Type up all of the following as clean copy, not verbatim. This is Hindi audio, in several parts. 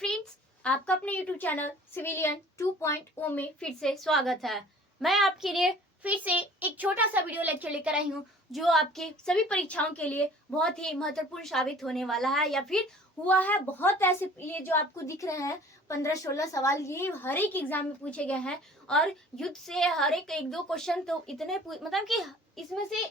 फ्रेंड्स, आपका अपने YouTube चैनल सिविलियन 2.0 में फिर से स्वागत है। मैं आपके लिए फिर से एक छोटा सा वीडियो लेक्चर लेकर आई हूँ जो आपके सभी परीक्षाओं के लिए बहुत ही महत्वपूर्ण साबित होने वाला है या फिर हुआ है। बहुत ऐसे ये जो आपको दिख रहे हैं 15-16 सवाल, ये हर एक एग्जाम में पूछे गए हैं और युद्ध से हर एक दो क्वेश्चन तो इतने मतलब कि इसमें से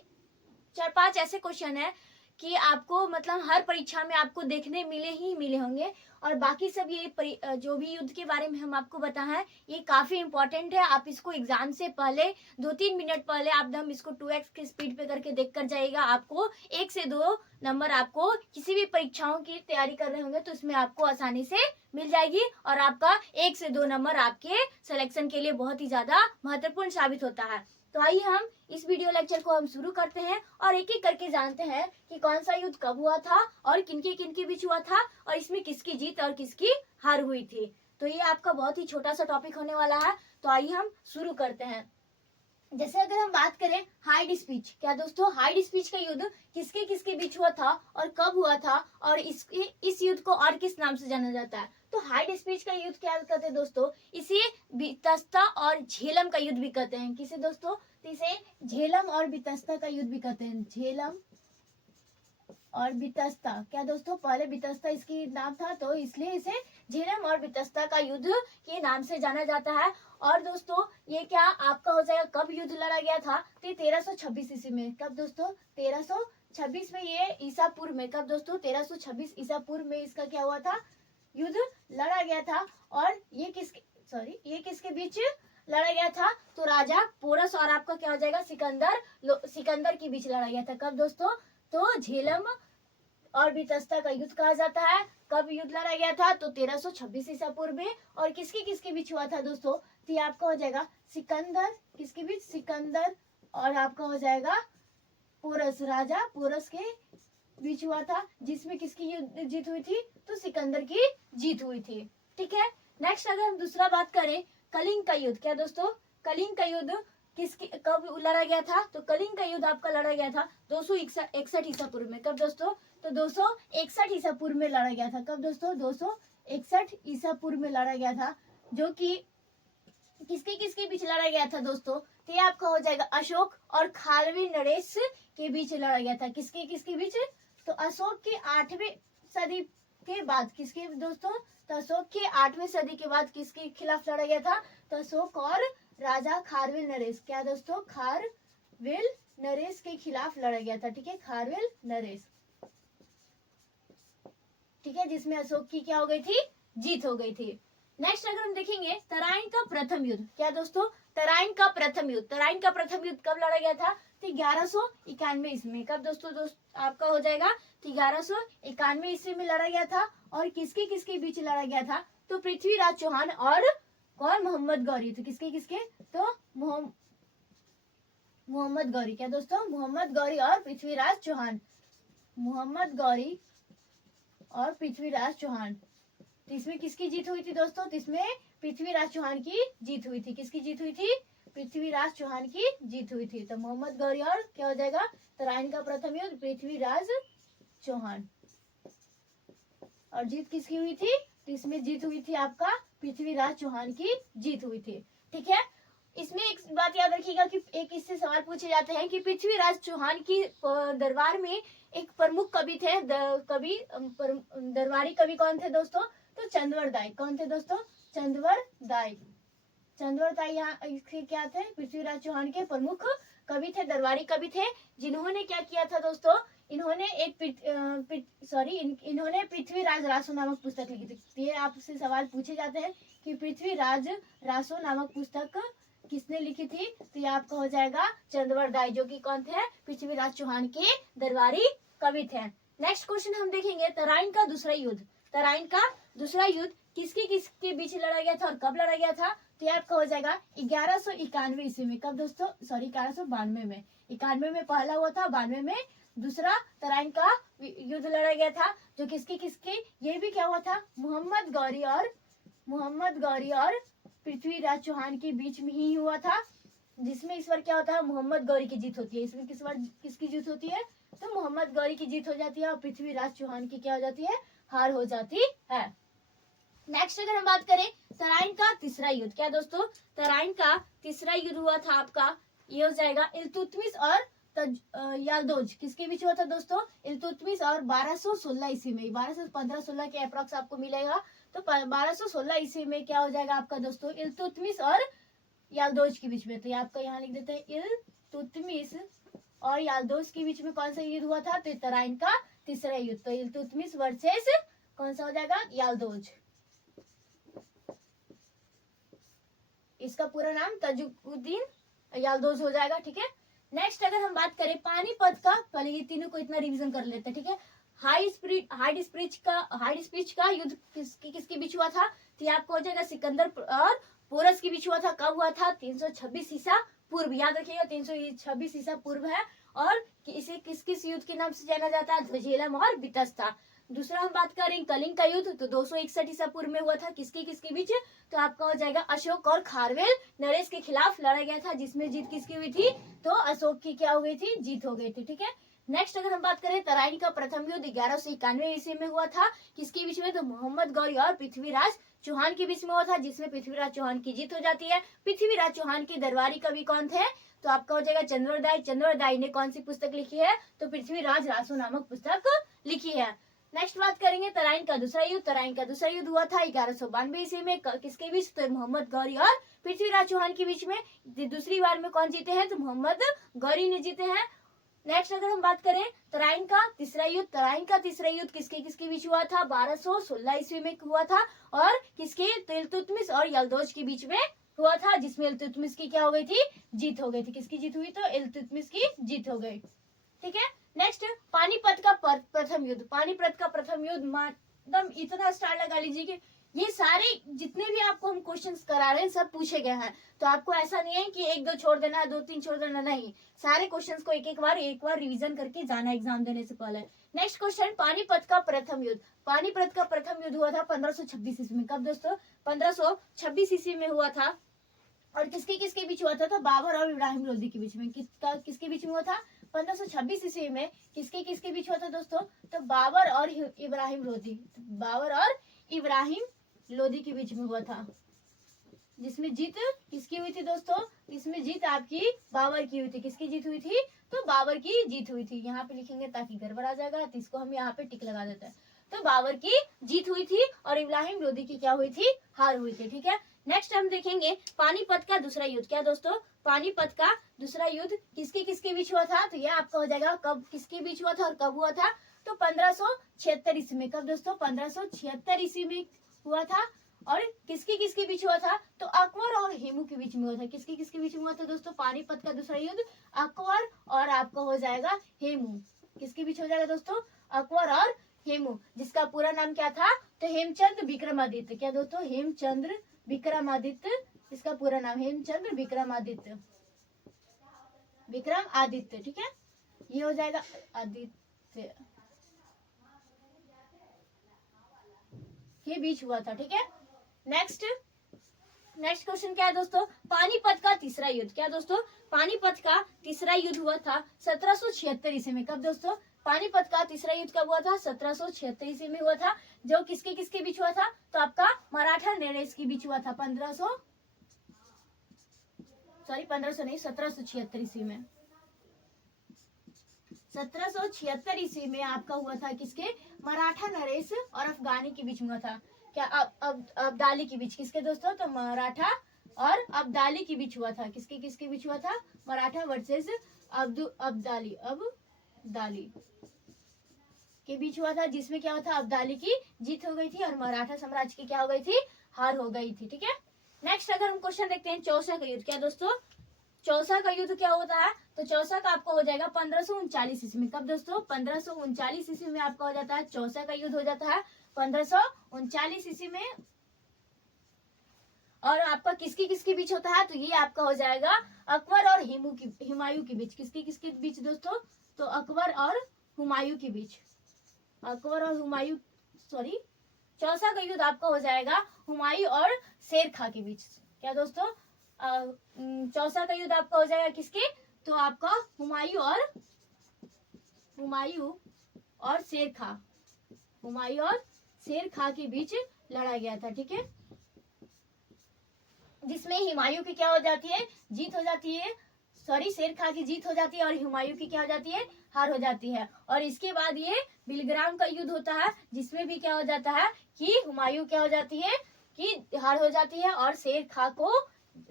4-5 ऐसे क्वेश्चन है कि आपको मतलब हर परीक्षा में आपको देखने मिले होंगे। और बाकी सब ये जो भी युद्ध के बारे में हम आपको बताएं, ये काफी इंपॉर्टेंट है। आप इसको एग्जाम से पहले 2-3 मिनट पहले आप दम इसको 2x की स्पीड पे करके देख कर जाइएगा। आपको 1 से 2 नंबर आपको किसी भी परीक्षाओं की तैयारी कर रहे होंगे तो इसमें आपको आसानी से मिल जाएगी और आपका 1 से 2 नंबर आपके सिलेक्शन के लिए बहुत ही ज्यादा महत्वपूर्ण साबित होता है। तो आइए हम इस वीडियो लेक्चर को हम शुरू करते हैं और एक एक करके जानते हैं कि कौन सा युद्ध कब हुआ था और किनके बीच हुआ था और इसमें किसकी जीत और किसकी हार हुई थी। तो ये आपका बहुत ही छोटा सा टॉपिक होने वाला है। तो आइए हम शुरू करते हैं। जैसे अगर हम बात करें हाइड स्पीच, क्या दोस्तों हाइड स्पीच का युद्ध किसके बीच हुआ था और कब हुआ था और इस युद्ध को और किस नाम से जाना जाता है। तो हाइड स्पीच का युद्ध क्या कहते हैं दोस्तों, इसे बितस्ता और झेलम का युद्ध भी कहते हैं। किसे दोस्तों, तो इसे झेलम और बितस्ता का युद्ध भी कहते हैं। झेलम और बितस्ता, क्या दोस्तों पहले बितस्ता इसकी नाम था तो इसलिए इसे झेलम और बितस्ता का युद्ध के नाम से जाना जाता है। और दोस्तों ये क्या आपका हो जाएगा, कब युद्ध लड़ा गया था, तो 1326 ईस्वी में। कब दोस्तों, 1326 में, ये ईसा पूर्व में। कब दोस्तों, 1326 ईसा पूर्व में इसका क्या हुआ था, युद्ध लड़ा गया था। और ये किसके बीच लड़ा गया था, तो राजा पोरस और आपका क्या हो जाएगा, सिकंदर के बीच लड़ा गया था। कब दोस्तों, तो झेलम और बितस्ता का युद्ध कहा जाता है। कब युद्ध लड़ा गया था, तो 1326 ईसा पूर्व में। और किसके बीच हुआ था दोस्तों, तो ये आपका हो जाएगा सिकंदर, किसके बीच, सिकंदर और आपका हो जाएगा पोरस, राजा पोरस के बीच हुआ था। जिसमें किसकी जीत हुई थी, तो सिकंदर की जीत हुई थी। ठीक है। नेक्स्ट अगर हम दूसरा बात करें कलिंग का युद्ध, क्या दोस्तों कलिंग का युद्ध कब लड़ा गया था, तो कलिंग का युद्ध आपका लड़ा गया था 261 ईसा पूर्व में। कब दोस्तों, तो 261 ईसा पूर्व में लड़ा गया था। कब दोस्तों, 261 ईसा पूर्व में लड़ा गया था। जो कि किसके बीच लड़ा गया था दोस्तों, तो ये आपका हो जाएगा अशोक और खारवी नरेश के बीच लड़ा गया था। किसके बीच, तो अशोक के 8वीं सदी के बाद, किसके दोस्तों, तो अशोक के 8वीं सदी के बाद किसके खिलाफ लड़ा गया था, तो अशोक और राजा खारवेल नरेश, क्या दोस्तों खारवेल नरेश के खिलाफ लड़ा गया था। ठीक है, खारवेल नरेश, ठीक है, जिसमें अशोक की क्या हो गई थी, जीत हो गई थी। नेक्स्ट अगर हम देखेंगे तराइन का प्रथम युद्ध, क्या दोस्तों तराइन का प्रथम युद्ध कब लड़ा गया था, तो 1191 ईस्वी में। कब दोस्तों आपका हो जाएगा, तो 1191 ईस्वी में लड़ा गया था। और किसके बीच लड़ा गया था, तो पृथ्वीराज चौहान और कौन, मोहम्मद गौरी। तो किसके, तो मोहम्मद गौरी, क्या दोस्तों मोहम्मद गौरी और पृथ्वीराज चौहान, मोहम्मद गौरी और पृथ्वीराज चौहान। तो इसमें किसकी जीत हुई थी दोस्तों, तो इसमें पृथ्वीराज चौहान की जीत हुई थी। किसकी जीत हुई थी, पृथ्वीराज चौहान की जीत हुई थी। तो मोहम्मद गौरी और क्या हो जाएगा, तराइन का प्रथम युद्ध पृथ्वीराज चौहान। और जीत किसकी हुई थी, तो इसमें जीत हुई थी आपका पृथ्वीराज चौहान की जीत हुई थी। ठीक है। इसमें एक बात याद रखिएगा कि एक इससे सवाल पूछे जाते हैं कि पृथ्वीराज चौहान की दरबार में एक प्रमुख कवि थे, दरबारी कवि कौन थे दोस्तों, तो चंद्रवरदाई। कौन थे दोस्तों, चंद्रवरदाई यहाँ इसके क्या थे, पृथ्वीराज चौहान के प्रमुख कवि थे, दरबारी कवि थे। जिन्होंने क्या किया था दोस्तों, इन्होंने इन्होंने पृथ्वीराज रासो नामक पुस्तक लिखी थी। ये आपसे सवाल पूछे जाते हैं कि पृथ्वीराज रासो नामक पुस्तक किसने लिखी थी, तो ये आपका हो जाएगा चंद्रवरदाई, जो कि कौन थे, पृथ्वीराज चौहान के दरबारी कवि थे। नेक्स्ट क्वेश्चन हम देखेंगे तराइन का दूसरा युद्ध किसके बीच लड़ा गया था और कब लड़ा गया था, तो ये आपका हो जाएगा 1191 ईस्वी में। कब दोस्तों, 1192 में। 91 में पहला हुआ था, 92 में दूसरा तराइन का युद्ध लड़ा गया था। जो किसके ये भी क्या हुआ था, मोहम्मद गौरी और पृथ्वीराज चौहान के बीच में ही हुआ था। जिसमें इस बार क्या होता है, मोहम्मद गौरी की जीत होती है। इसमें किसकी जीत होती है, तो मोहम्मद गौरी की जीत हो जाती है और पृथ्वीराज चौहान की क्या हो जाती है, हार हो जाती है। नेक्स्ट अगर हम बात करें तराइन का तीसरा युद्ध, क्या दोस्तों, तराइन का तीसरा युद्ध हुआ था आपका, ये हो जाएगा इल्तुतमिश और याल्दोज, किसके बीच हुआ था दोस्तों, इल्तुतमिश और 1216 ईस्वी में, 1215-16 के अप्रॉक्स आपको मिलेगा। तो 1216 ईस्वी में क्या हो जाएगा आपका दोस्तों, इल्तुतमिश और याल्दोज के बीच में। तो ये आपका यहाँ लिख देते हैं, इल्तुतमिश और याल्दोज के बीच में कौन सा युद्ध हुआ था, तो तराइन का तीसरा युद्ध। तो इल्तुतमिश वर्सेस कौन सा हो जाएगा, याल्दोज। इसका पूरा नाम तजुद्दीन याल्दोज हो जाएगा, ठीक है। नेक्स्ट अगर हम बात करें पानीपत का, पहले ये तीनों को इतना रिवीजन कर लेते हैं, ठीक है। हाइड स्पीच का युद्ध किसके बीच हुआ था, तो ये आपको हो जाएगा सिकंदर और पोरस के बीच हुआ था। कब हुआ था, 326 ईसा पूर्व, याद रखिएगा 326 ईसा पूर्व है। और इसे किस किस युद्ध के नाम से जाना जाता है, ध्वजेलम और बितस्ता। दूसरा हम बात करें कलिंग का युद्ध, तो 261 ईसा पूर्व में हुआ था, किसके बीच, तो आपका हो जाएगा अशोक और खारवेल नरेश के खिलाफ लड़ा गया था, जिसमें जीत किसकी हुई थी, तो अशोक की क्या हो गई थी, जीत हो गई थी, ठीक है। नेक्स्ट अगर हम बात करें तराइन का प्रथम युद्ध 1191 ईस्वी में हुआ था, किसके बीच में, तो मोहम्मद गौरी और पृथ्वीराज चौहान के बीच में हुआ था, जिसमें पृथ्वीराज चौहान की जीत हो जाती है। पृथ्वीराज चौहान के दरबारी कवि कौन थे, तो आपका हो जाएगा चंद्रवरदाई। चंद्रवरदाई ने कौन सी पुस्तक लिखी है, तो पृथ्वीराज रासो नामक पुस्तक लिखी है। नेक्स्ट बात करेंगे तराइन का दूसरा युद्ध। तराइन का दूसरा युद्ध हुआ था 1192 ईस्वी में, किसके बीच, तो मोहम्मद गौरी और पृथ्वीराज चौहान के बीच में। दूसरी बार में कौन जीते हैं, तो मोहम्मद गौरी ने जीते हैं। नेक्स्ट अगर हम बात करें तराइन का तीसरा युद्ध, तराइन का तीसरा युद्ध किसके बीच हुआ था, 1216 ईस्वी में हुआ था, और किसके, तो इल्तुतमिश और यल्दोज के बीच में हुआ था, जिसमें इल्तुतमिश की क्या हो गई थी, जीत हो गई थी। किसकी जीत हुई, तो इल्तुतमिश की जीत हो गई, ठीक है। नेक्स्ट पानीपत का प्रथम युद्ध। पानीपत का प्रथम युद्ध एकदम इतना स्टार लगा लीजिए कि ये सारे जितने भी आपको हम क्वेश्चंस करा रहे हैं सब पूछे गए हैं। तो आपको ऐसा नहीं है कि एक दो छोड़ देना है, दो तीन छोड़ देना, नहीं, सारे क्वेश्चंस को एक बार रिवीजन करके जाना एग्जाम देने से पहले। नेक्स्ट क्वेश्चन, पानीपत का प्रथम युद्ध। पानीपत का प्रथम युद्ध हुआ था 1526 ईस्वी में। कब दोस्तों, 1526 ईस्वी में हुआ था। और किसके बीच हुआ था, तो बाबर और इब्राहिम लोदी के बीच में। किसके बीच में हुआ था, 1526 ईस्वी में किसके बीच हुआ था दोस्तों, तो बाबर और इब्राहिम लोदी, बाबर और इब्राहिम लोदी के बीच में हुआ था, जिसमें जीत किसकी हुई थी दोस्तों, इसमें जीत आपकी बाबर की हुई थी। किसकी जीत हुई थी, तो बाबर की जीत हुई थी। यहाँ पे लिखेंगे ताकि गड़बड़ आ जाएगा, तो इसको हम यहाँ पे टिक लगा देते हैं। तो बाबर की जीत हुई थी और इब्राहिम लोदी की क्या हुई थी, हार हुई थी, ठीक है। नेक्स्ट हम देखेंगे पानीपत का दूसरा युद्ध। क्या दोस्तों, पानीपत का दूसरा युद्ध किसके बीच हुआ था, तो यह आपका हो जाएगा कब, किसके बीच हुआ था और कब हुआ था, तो 1576 ईस्वी में। कब दोस्तों, 1576 ईस्वी में हुआ था। और किसके बीच हुआ था, तो अकबर और हेमू के बीच में हुआ था। किसके बीच में हुआ था दोस्तों, पानीपत का दूसरा युद्ध अकबर और आपका हो जाएगा हेमू, किसके बीच हो जाएगा दोस्तों, अकबर और हेमू, जिसका पूरा नाम क्या था, तो हेमचंद्र विक्रमादित्य। क्या दोस्तों, हेमचंद्र विक्रमादित्य, इसका पूरा नाम हेमचंद्र विक्रमादित्य, विक्रमादित्य, ठीक है। ये हो जाएगा आदित्य के बीच हुआ था, ठीक है। नेक्स्ट क्वेश्चन क्या है दोस्तों, पानीपत का तीसरा युद्ध। क्या दोस्तों, पानीपत का तीसरा युद्ध हुआ था 1776 ईस्वी में। कब दोस्तों, पानीपत का तीसरा युद्ध कब हुआ था, 1776 ईस्वी में हुआ था, जो किसके बीच हुआ था, तो आपका मराठा नरेश के बीच हुआ था। 1776 ईस्वी में, 1776 ईस्वी में आपका हुआ था, किसके, मराठा नरेश और अफगानी के बीच में हुआ था। क्या अब्दाली के बीच, किसके दोस्तों, तो मराठा और अब्दाली के बीच हुआ था। किसके बीच हुआ था, मराठा वर्सेस अब्दाली के बीच हुआ था, जिसमें क्या हुआ था, अब्दाली की जीत हो गई थी और मराठा साम्राज्य की क्या हो गई थी, हार हो गई थी, ठीक है। नेक्स्ट अगर हम क्वेश्चन देखते हैं चौसा का युद्ध। क्या दोस्तों, चौसा का युद्ध क्या होता है, तो चौसा का आपको हो जाएगा 1539 ईस्वी में। कब दोस्तों, 1539 ईस्वी में आपका हो जाता है चौसा का युद्ध हो जाता है 1539 ईस्वी में। और आपका किसके बीच होता है, तो ये आपका हो जाएगा अकबर और हुमायूं के बीच। किसके बीच दोस्तों, तो अकबर और हुमायूं के बीच, अकबर और हुमायूं, सॉरी, चौसा का युद्ध आपका हो जाएगा हुमायूं और शेर खां के बीच। क्या दोस्तों, चौसा का युद्ध आपका हो जाएगा किसके, तो आपका हुमायूं और शेर खां, हुमायूं और शेर खां के बीच लड़ा गया था, ठीक है, जिसमें हुमायूं की क्या हो जाती है, जीत हो जाती है, सॉरी शेर खां की जीत हो जाती है और हुमायूं की क्या हो जाती है, हार हो जाती है। और इसके बाद ये बिलग्राम का युद्ध होता है, जिसमें भी क्या हो जाता है कि हुमायूं क्या हो जाती है कि हार हो जाती है और शेर खां को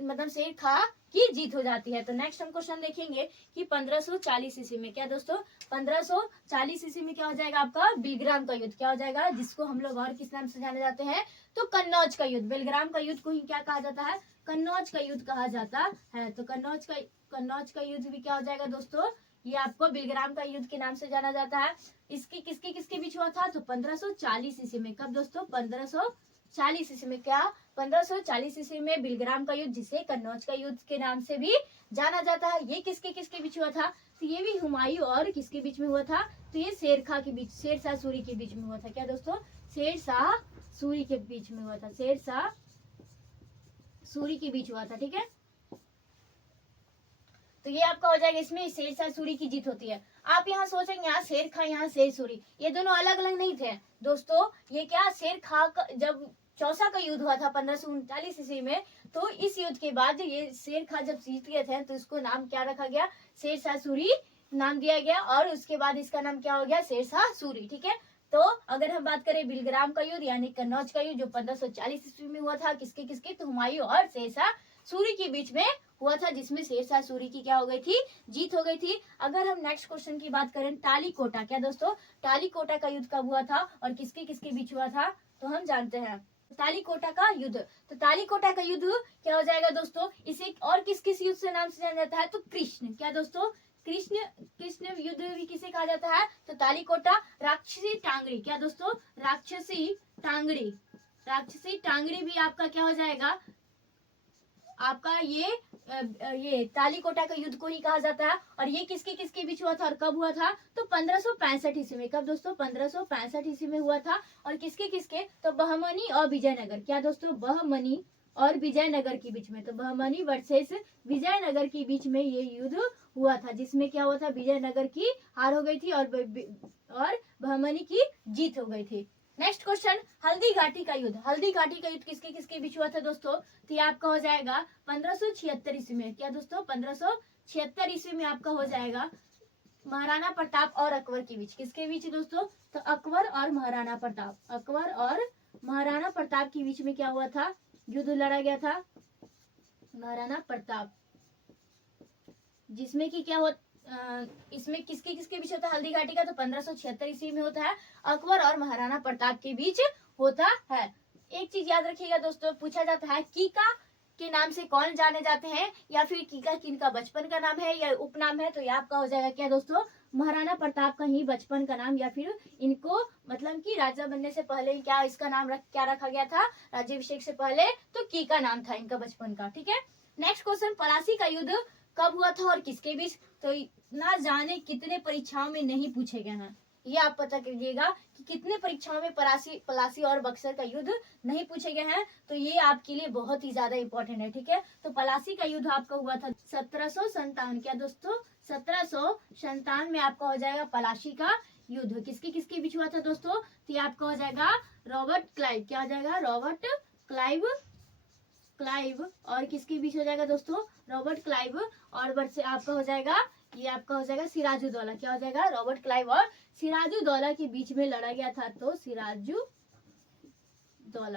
मतलब शेर खां की जीत हो जाती है। तो नेक्स्ट हम क्वेश्चन देखेंगे कि 1540 ईस्वी में, क्या दोस्तों 1540 ईस्वी में क्या हो जाएगा आपका बिलग्राम का युद्ध, क्या हो जाएगा, जिसको हम लोग और किस नाम से जाने जाते हैं, तो कन्नौज का युद्ध। बिलग्राम का युद्ध को ही क्या कहा जाता है, कन्नौज का युद्ध कहा जाता है। तो कन्नौज का युद्ध भी क्या हो जाएगा दोस्तों, ये आपको बिलग्राम का युद्ध के नाम से जाना जाता है। इसकी किसके किसके बीच हुआ था, तो 1540 ईस्वी में। कब दोस्तों, 1540 ईस्वी में। क्या 1540 ईस्वी में बिलग्राम का युद्ध, जिसे कन्नौज का युद्ध के नाम से भी जाना जाता है। ये किसके किसके बीच हुआ था, तो ये भी हुमायूं और किसके बीच में हुआ था, तो ये शेर खां के बीच, शेर शाह सूरी के बीच में हुआ था। क्या दोस्तों, शेर शाह सूरी के बीच में हुआ था, शेर शाह सूरी के बीच हुआ था, ठीक है। तो ये आपका हो जाएगा, इसमें शेर शाह सूरी की जीत होती है। आप यहाँ सोचेंगे यहाँ शेर खां, यहाँ शेर सूरी, ये दोनों अलग अलग नहीं थे दोस्तों। ये क्या शेर खां का जब चौसा का युद्ध हुआ था 1539 ईस्वी में, तो इस युद्ध के बाद ये शेर खां जब जीत गए थे तो इसको नाम क्या रखा गया, शेर शाह सूरी नाम दिया गया और उसके बाद इसका नाम क्या हो गया, शेर शाह सूरी, ठीक है। तो अगर हम बात करें बिलग्राम का युद्ध यानी कन्नौज का युद्ध जो 1540 ईस्वी में हुआ था, किसके किसके, तो हुमायूं और शेर शाह सूरी के बीच में हुआ था, जिसमें शेर शाह सूरी की क्या हो गई थी, जीत हो गई थी। अगर हम नेक्स्ट क्वेश्चन की बात करें टालीकोटा, क्या दोस्तों टालीकोटा का युद्ध कब हुआ था और किसके किसके बीच हुआ था, तो हम जानते हैं तालीकोटा का युद्ध। तो तालीकोटा का युद्ध क्या हो जाएगा दोस्तों, इसे और किस किस युद्ध से नाम से जाना जाता है, तो कृष्ण, क्या दोस्तों कृष्ण युद्ध भी किसे कहा जाता है, तो तालीकोटा। राक्षसी टांगड़ी, क्या दोस्तों राक्षसी टांगड़ी भी आपका क्या हो जाएगा, आपका ये तालीकोटा का युद्ध को ही कहा जाता है। और ये किसके किसके बीच हुआ था और कब हुआ था, तो 1565 ईस्वी में। कब दोस्तों, 1565 ईस्वी में हुआ था और किसके किसके, तो बहमनी और विजयनगर, क्या दोस्तों बहमनी और विजयनगर के बीच में। तो बहमनी वर्सेस विजयनगर के बीच में ये युद्ध हुआ था, जिसमें क्या हुआ था, विजयनगर की हार हो गई थी और बहमनी की जीत हो गई थी। नेक्स्ट क्वेश्चन, हल्दी घाटी का युद्ध। हल्दी घाटी का युद्ध किसके किसके बीच हुआ था दोस्तों, तो ये आपका हो जाएगा 1576 ईस्वी में। क्या दोस्तों 1576 ईस्वी में आपका हो जाएगा महाराणा प्रताप और अकबर के बीच। किसके बीच दोस्तों, तो अकबर और महाराणा प्रताप के बीच में क्या हुआ था, युद्ध लड़ा गया था महाराणा प्रताप, जिसमें कि क्या हो इसमें किसके किसके बीच होता है हल्दी घाटी का, तो 1576 ईस्वी में होता है, अकबर और महाराणा प्रताप के बीच होता है। एक चीज याद रखिएगा दोस्तों, पूछा जाता है कीका के नाम से कौन जाने जाते हैं, या फिर कीका किनका बचपन का नाम है या उपनाम है, तो ये आपका हो जाएगा क्या दोस्तों, महाराणा प्रताप का ही बचपन का नाम, या फिर इनको मतलब कि राजा बनने से पहले क्या इसका नाम क्या रखा गया था, राज्याभिषेक से पहले, तो कीका नाम था इनका बचपन का, ठीक है। नेक्स्ट क्वेश्चन, पलासी का युद्ध कब हुआ था और किसके बीच, तो ना जाने कितने परीक्षाओं में नहीं पूछे गए हैं, ये आप पता करिएगा कि कितने परीक्षाओं में पलासी और बक्सर का युद्ध नहीं पूछे गए हैं, तो ये आपके लिए बहुत ही ज्यादा इंपॉर्टेंट है, ठीक है। तो पलासी का युद्ध आपका हुआ था 1757, क्या दोस्तों 1757 में आपका हो जाएगा पलासी का युद्ध। किसके किसके बीच हुआ था दोस्तों, तो ये आपका हो जाएगा रॉबर्ट क्लाइव, क्या हो जाएगा रॉबर्ट क्लाइव और किसके बीच हो जाएगा दोस्तों, रॉबर्ट क्लाइव और आपका हो जाएगा ये आपका हो जाएगा सिराजुद्दौला, क्या हो जाएगा रॉबर्ट क्लाइव और सिराजुद्दौला के बीच में लड़ा गया था, तो सिराजुद्दौला,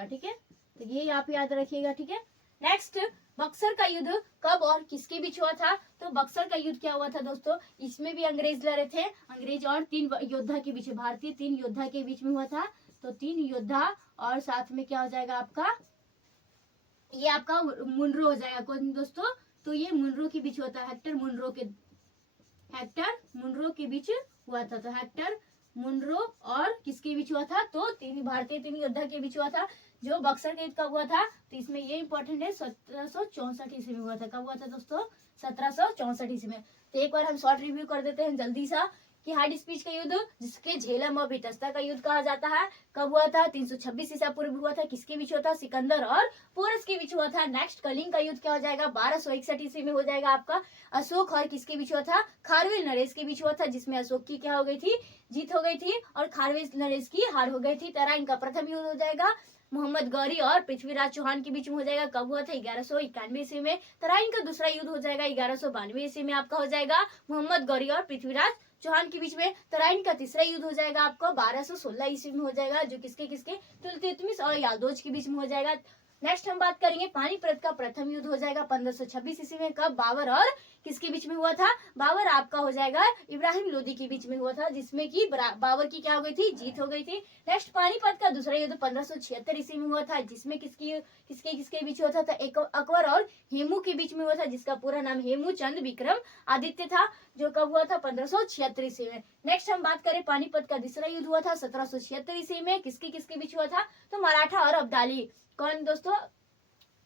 ठीक है। तो ये आप याद रखिएगा, ठीक है। नेक्स्ट, बक्सर का युद्ध कब और किसके बीच हुआ था, तो बक्सर का युद्ध क्या हुआ था दोस्तों, इसमें भी अंग्रेज लड़े थे, अंग्रेज और 3 योद्धा के बीच, भारतीय 3 योद्धा के बीच में हुआ था। तो 3 योद्धा और साथ में क्या हो जाएगा आपका, ये आपका मुनरो हो जाएगा कौन दोस्तों, तो ये मुनरो के बीच होता है, हेक्टर मुनरो के बीच हुआ था। तो हेक्टर मुनरो और किसके बीच हुआ था, तो 3 भारतीय 3 योद्धा के बीच हुआ था। जो बक्सर का युद्ध कब हुआ था, तो इसमें ये इंपॉर्टेंट है 1764 ईस्वी में हुआ था। कब हुआ था दोस्तों, 1764 ईस्वी में। तो एक बार हम शॉर्ट रिव्यू कर देते हैं जल्दी सा कि हार्ड स्पीच का युद्ध, जिसके झेलम और भितस्ता का युद्ध कहा जाता है, कब हुआ था? 326 ईसा पूर्व हुआ था। किसके बीच हुआ था? सिकंदर और पोरस के बीच हुआ था। नेक्स्ट कलिंग का युद्ध क्या हो जाएगा? 1261 ईस्वी में हो जाएगा आपका। अशोक और किसके बीच हुआ था? खारवेल नरेश के बीच हुआ था, जिसमें अशोक की क्या हो गई थी? जीत हो गई थी और खारवेल नरेश की हार हो गई थी। तराइन का प्रथम युद्ध हो जाएगा मोहम्मद गौरी और पृथ्वीराज चौहान के बीच में हो जाएगा। कब हुआ था? 1191 ईस्वी में। तराइन का दूसरा युद्ध हो जाएगा 1192 ईस्वी में आपका हो जाएगा मोहम्मद गौरी और पृथ्वीराज चौहान के बीच में। तराइन का तीसरा युद्ध हो जाएगा आपका 1216 ईस्वी में हो जाएगा, जो किसके किसके? तुलतुतमिश और यादोज के बीच में हो जाएगा। नेक्स्ट हम बात करेंगे पानीपत का प्रथम युद्ध हो जाएगा 1526 ईस्वी में। कब? बाबर और किसके बीच में हुआ था? बाबर आपका हो जाएगा इब्राहिम लोदी के बीच में हुआ था, जिसमें कि बाबर की क्या हो गई थी? जीत हो गई थी। नेक्स्ट पानीपत का दूसरा युद्ध 1576 ईस्वी में हुआ था, जिसमें किसके किसके बीच हुआ था? एक अकबर और हेमू के बीच में हुआ था, जिसका पूरा नाम हेमू चंद विक्रम आदित्य था, जो कब हुआ था? 1576 ईस्वी में। नेक्स्ट हम बात करें पानीपत का दूसरा युद्ध हुआ था 1776 ईस्वी में। किसके बीच हुआ था? तो मराठा और अब्दाली। कौन दोस्तों?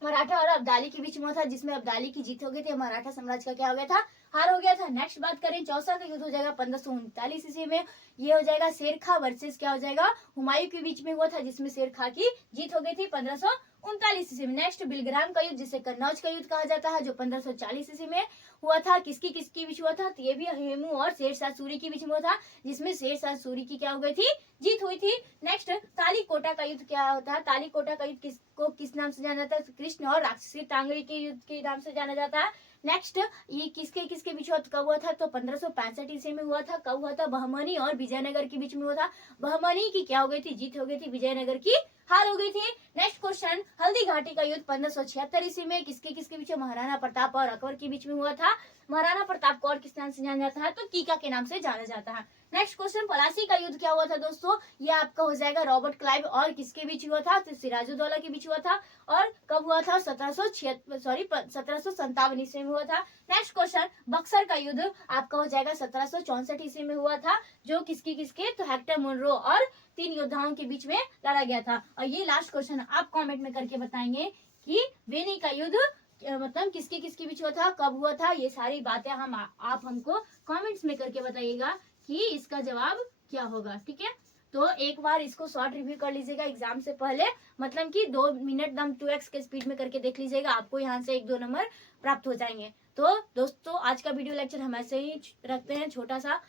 मराठा और अब्दाली के बीच में था, जिसमें अब्दाली की जीत हो गई थी। मराठा साम्राज्य का क्या हो गया था? हार हो गया था। नेक्स्ट बात करें चौसा का युद्ध हो जाएगा 1539 ईस्वी में। ये हो जाएगा शेर खां वर्सेस क्या हो जाएगा? हुमायूं के बीच में हुआ था, जिसमें शेर खां की जीत हो गई थी 1539 ईस्वी में। नेक्स्ट बिलग्राम का युद्ध, जिसे कन्नौज का युद्ध कहा जाता है, जो 1540 ईस्वी में हुआ था। किसके बीच हुआ था? तो ये भी हेमू और शेरशाह सूरी के बीच में हुआ था, जिसमें शेरशाह सूरी की क्या हो गई थी? जीत हुई थी। नेक्स्ट तालीकोटा का युद्ध क्या होता है? तालीकोटा का युद्ध किस नाम से जाना जाता है? कृष्ण और राक्षसी टांगरी के युद्ध के नाम से जाना जाता है। नेक्स्ट ये किसके बीच हुआ? कब हुआ था? तो 1565 ईस्वी में हुआ था। कब हुआ था? बहमनी और विजयनगर के बीच में हुआ था। बहमनी की क्या हो गई थी? जीत हो गई थी। विजयनगर की हार हो गई थी। नेक्स्ट क्वेश्चन, हल्दी घाटी का युद्ध 1576 ईस्वी में किसके बीच? महाराणा प्रताप और अकबर के बीच में हुआ था। महाराणा प्रताप को और किस नाम से जाना जाता है? तो कीका के नाम से जाना जाता है। नेक्स्ट क्वेश्चन, पलासी का युद्ध क्या हुआ था दोस्तों? ये आपका हो जाएगा रॉबर्ट क्लाइव और किसके बीच हुआ था? तो सिराजुद्दौला के बीच हुआ था। और कब हुआ था? 1757 ईस्वी में हुआ था। नेक्स्ट क्वेश्चन, बक्सर का युद्ध आपका हो जाएगा 1764 ईस्वी में हुआ था, जो किसके? तो हेक्टर मुनरो और 3 योद्धाओं के बीच में लड़ा गया था। और ये लास्ट क्वेश्चन आप कमेंट में करके बताएंगे कि वेनी का युद्ध मतलब किसके बीच हुआ था, कब हुआ था? ये सारी बातें आप हमको कमेंट्स में करके बताइएगा कि इसका जवाब क्या होगा। ठीक है, तो एक बार इसको शॉर्ट रिव्यू कर लीजिएगा एग्जाम से पहले, मतलब कि 2 मिनट दम 2x के स्पीड में करके देख लीजिएगा, आपको यहाँ से 1-2 नंबर प्राप्त हो जाएंगे। तो दोस्तों आज का वीडियो लेक्चर हम ऐसे ही रखते हैं, छोटा सा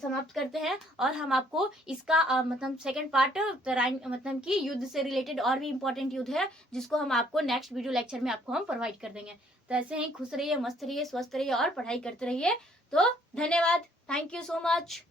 समाप्त करते हैं, और हम आपको इसका मतलब सेकंड पार्ट मतलब कि युद्ध से रिलेटेड और भी इम्पोर्टेंट युद्ध है, जिसको हम आपको नेक्स्ट वीडियो लेक्चर में आपको हम प्रोवाइड कर देंगे। तो ऐसे ही खुश रहिए, मस्त रहिए, स्वस्थ रहिए और पढ़ाई करते रहिए। तो धन्यवाद, थैंक यू सो मच।